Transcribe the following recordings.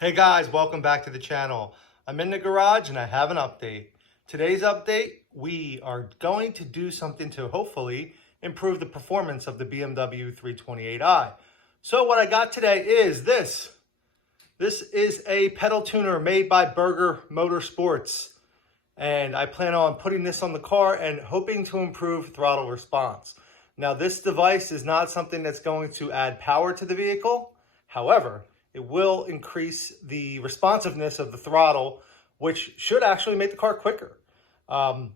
Hey guys, welcome back to the channel. I'm in the garage and I have an update. Today's update, we are going to do something to hopefully improve the performance of the BMW 328i. So what I got today is this. This is a pedal tuner made by Burger Motorsports. And I plan on putting this on the car and hoping to improve throttle response. Now this device is not something that's going to add power to the vehicle. However, it will increase the responsiveness of the throttle, which should actually make the car quicker.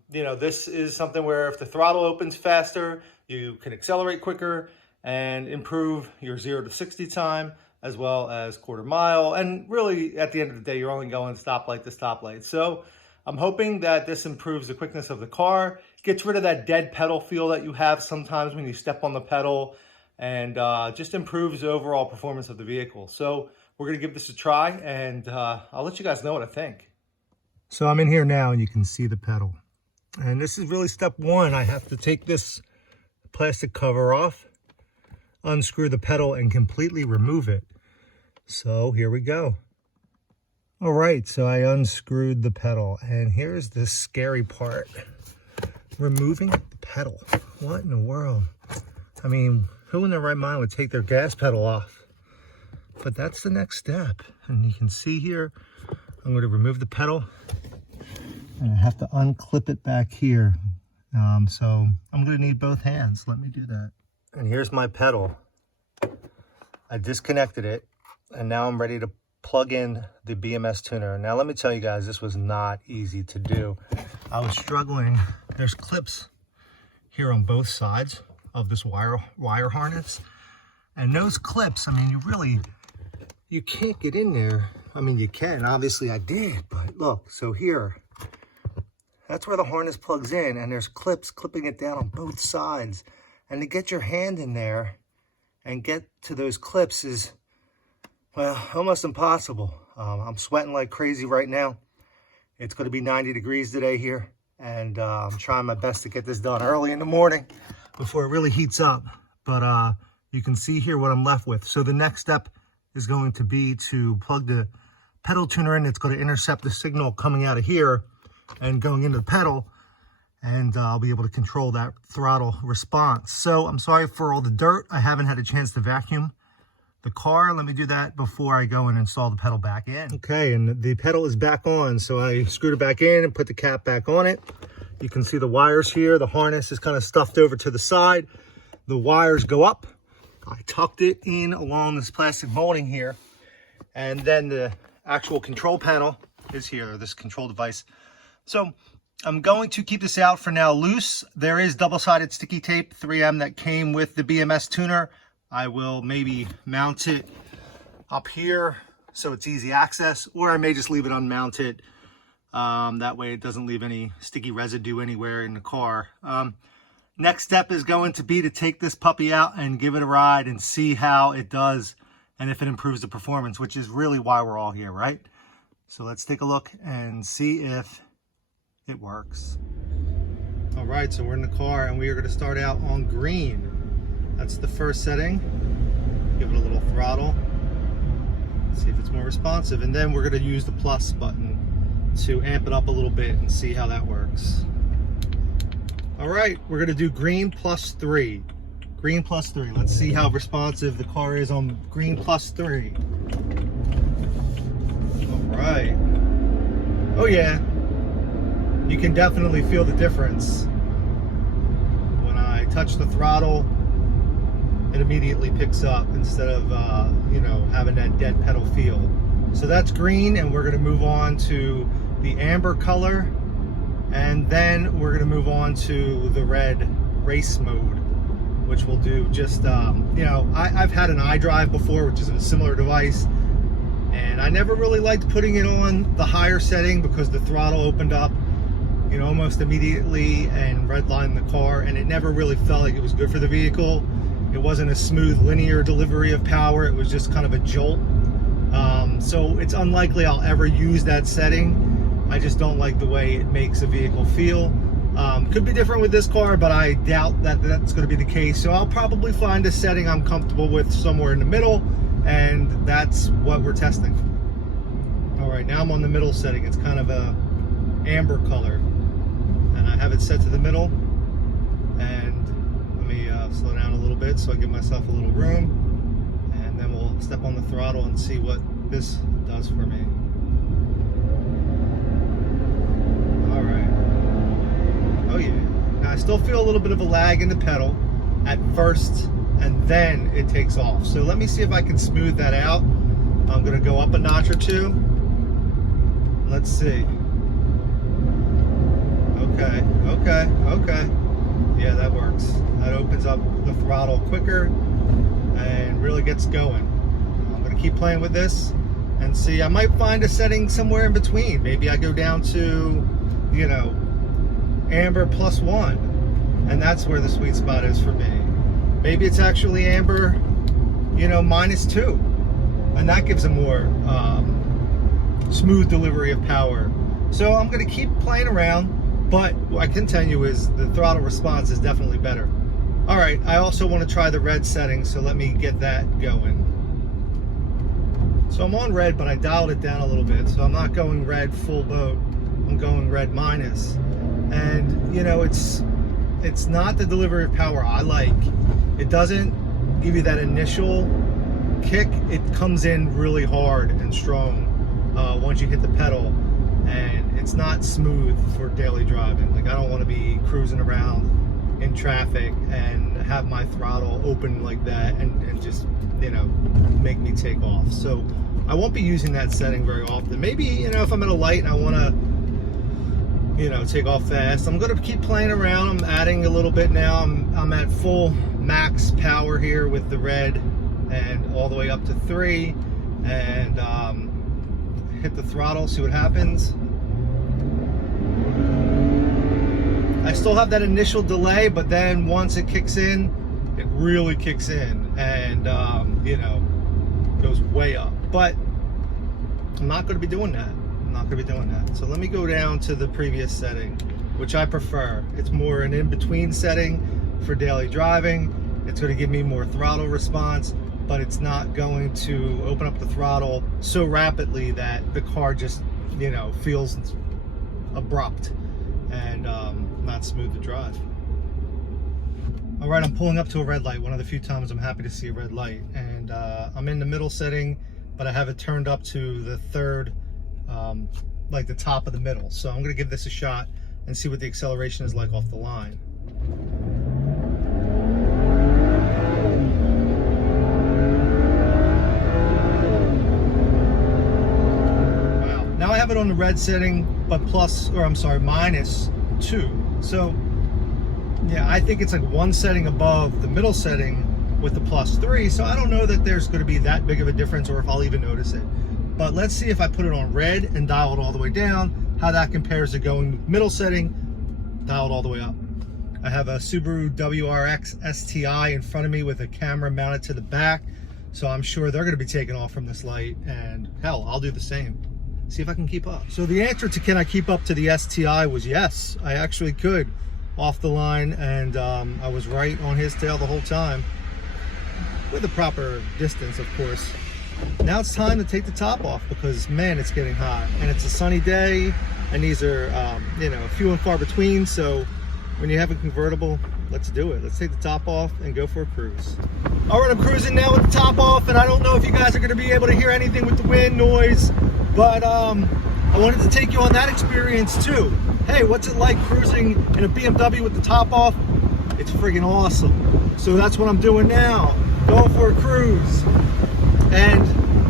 This is something where if the throttle opens faster, you can accelerate quicker and improve your 0 to 60 time, as well as quarter mile. And really, at the end of the day, you're only going stoplight to stoplight. So I'm hoping that this improves the quickness of the car, gets rid of that dead pedal feel that you have sometimes when you step on the pedal, and just improves the overall performance of the vehicle. So we're gonna give this a try, and I'll let you guys know what I think. So I'm in here now and you can see the pedal. And this is really step one. I have to take this plastic cover off, unscrew the pedal, and completely remove it. So here we go. All right, so I unscrewed the pedal, and here's the scary part. Removing the pedal. What in the world? I mean, who in their right mind would take their gas pedal off? But that's the next step. And you can see here, I'm going to remove the pedal and I have to unclip it back here. So I'm going to need both hands. Let me do that. And here's my pedal. I disconnected it and now I'm ready to plug in the BMS tuner. Now let me tell you guys, this was not easy to do. I was struggling. There's clips here on both sides of this wire harness, and those clips, I mean, you can't get in there. I mean, you can, obviously I did, but look, so here, that's where the harness plugs in, and there's clips clipping it down on both sides, and to get your hand in there and get to those clips is, well, almost impossible. I'm sweating like crazy right now. It's going to be 90 degrees today here, and I'm trying my best to get this done early in the morning before it really heats up. But you can see here what I'm left with. So the next step is going to be to plug the pedal tuner in. It's going to intercept the signal coming out of here and going into the pedal, and I'll be able to control that throttle response. So I'm sorry for all the dirt. I haven't had a chance to vacuum the car. Let me do that before I go and install the pedal back in. Okay, and the pedal is back on. So I screwed it back in and put the cap back on it. You can see the wires here. The harness is kind of stuffed over to the side. The wires go up. I tucked it in along this plastic molding here. And then the actual control panel is here, this control device. So I'm going to keep this out for now loose. There is double-sided sticky tape, 3M, that came with the BMS tuner. I will maybe mount it up here so it's easy access, or I may just leave it unmounted. That way it doesn't leave any sticky residue anywhere in the car. Next step is going to be to take this puppy out and give it a ride and see how it does and if it improves the performance, which is really why we're all here, right? So let's take a look and see if it works. All right, so we're in the car and we are going to start out on green. That's the first setting. Give it a little throttle. See if it's more responsive. And then we're going to use the plus button to amp it up a little bit and see how that works. All right, we're going to do green +3. Green +3. Let's see how responsive the car is on green +3. All right. Oh yeah. You can definitely feel the difference. When I touch the throttle, it immediately picks up instead of, having that dead pedal feel. So that's green, and we're going to move on to the amber color, and then we're going to move on to the red race mode, which will do just, I've had an iDrive before, which is a similar device, and I never really liked putting it on the higher setting because the throttle opened up, almost immediately and redlined the car, and it never really felt like it was good for the vehicle. It wasn't a smooth linear delivery of power. It was just kind of a jolt. So it's unlikely I'll ever use that setting. I just don't like the way it makes a vehicle feel. Could be different with this car, but I doubt that that's going to be the case. So I'll probably find a setting I'm comfortable with somewhere in the middle, and that's what we're testing. All right, now I'm on the middle setting. It's kind of a amber color, and I have it set to the middle. And let me slow down a little bit so I give myself a little room, and then we'll step on the throttle and see what this does for me. All right. Oh yeah. Now I still feel a little bit of a lag in the pedal at first, and then it takes off. So let me see if I can smooth that out. I'm gonna go up a notch or two. Let's see. Okay. Yeah, that works. That opens up the throttle quicker and really gets going. I'm gonna keep playing with this and see. I might find a setting somewhere in between. Maybe I go down to, you know, amber +1, and that's where the sweet spot is for me. Maybe it's actually amber, you know, -2, and that gives a more smooth delivery of power. So I'm going to keep playing around, but what I can tell you is the throttle response is definitely better. All right, I also want to try the red setting, so let me get that going. So I'm on red, but I dialed it down a little bit, so I'm not going red full boat. I'm going red minus. And you know, it's not the delivery of power I like. It doesn't give you that initial kick. It comes in really hard and strong once you hit the pedal, and it's not smooth for daily driving. Like, I don't want to be cruising around in traffic and have my throttle open like that and just, you know, make me take off. So I won't be using that setting very often. Maybe, you know, if I'm at a light and I want to, you know, take off fast, I'm going to keep playing around. I'm adding a little bit now. I'm at full max power here with the red, and all the way up to 3, and hit the throttle, see what happens. I still have that initial delay, but then once it kicks in, it really kicks in, and you know, goes way up. But I'm not going to be doing that. So let me go down to the previous setting, which I prefer. It's more an in-between setting for daily driving. It's going to give me more throttle response, but it's not going to open up the throttle so rapidly that the car just, you know, feels abrupt and not smooth to drive. All right, I'm pulling up to a red light. One of the few times I'm happy to see a red light, and I'm in the middle setting, but I have it turned up to the third, like the top of the middle. So I'm gonna give this a shot and see what the acceleration is like off the line. Wow, now I have it on the red setting, but -2. So yeah, I think it's like one setting above the middle setting with the +3. So I don't know that there's going to be that big of a difference, or if I'll even notice it. But let's see if I put it on red and dial it all the way down, how that compares to going middle setting, dial it all the way up. I have a Subaru WRX STI in front of me with a camera mounted to the back, so I'm sure they're going to be taking off from this light, and hell, I'll do the same. See if I can keep up. So the answer to can I keep up to the STI was yes, I actually could off the line, and I was right on his tail the whole time, with the proper distance, of course. Now it's time to take the top off, because man, it's getting hot, and it's a sunny day, and these are you know, few and far between. So when you have a convertible, let's do it. Let's take the top off and go for a cruise. All right, I'm cruising now with the top off, and I don't know if you guys are going to be able to hear anything with the wind noise, but I wanted to take you on that experience too. Hey, what's it like cruising in a BMW with the top off? It's friggin' awesome. So that's what I'm doing now, going for a cruise and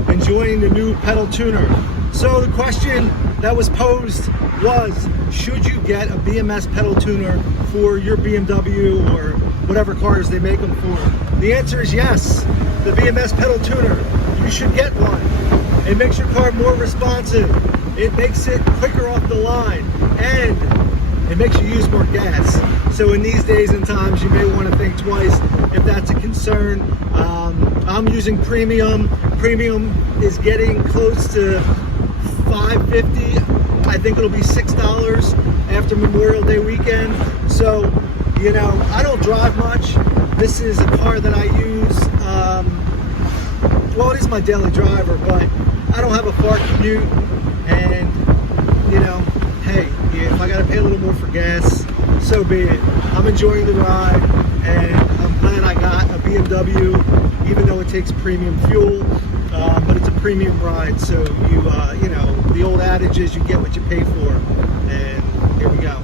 enjoying the new pedal tuner. So the question that was posed was, should you get a BMS pedal tuner for your BMW or whatever cars they make them for? The answer is yes. The BMS pedal tuner, you should get one. It makes your car more responsive. It makes it quicker off the line, and it makes you use more gas. So in these days and times, you may want to think twice if that's a concern. I'm using premium. Premium is getting close to $5.50. I think it'll be $6 after Memorial Day weekend. So, you know, I don't drive much. This is a car that I use. Well, it is my daily driver, but I don't have a far commute, and you know, hey, if I gotta pay a little more for gas, so be it. I'm enjoying the ride, and I'm glad I got a BMW, even though it takes premium fuel, but it's a premium ride. So you know, the old adage is you get what you pay for, and here we go.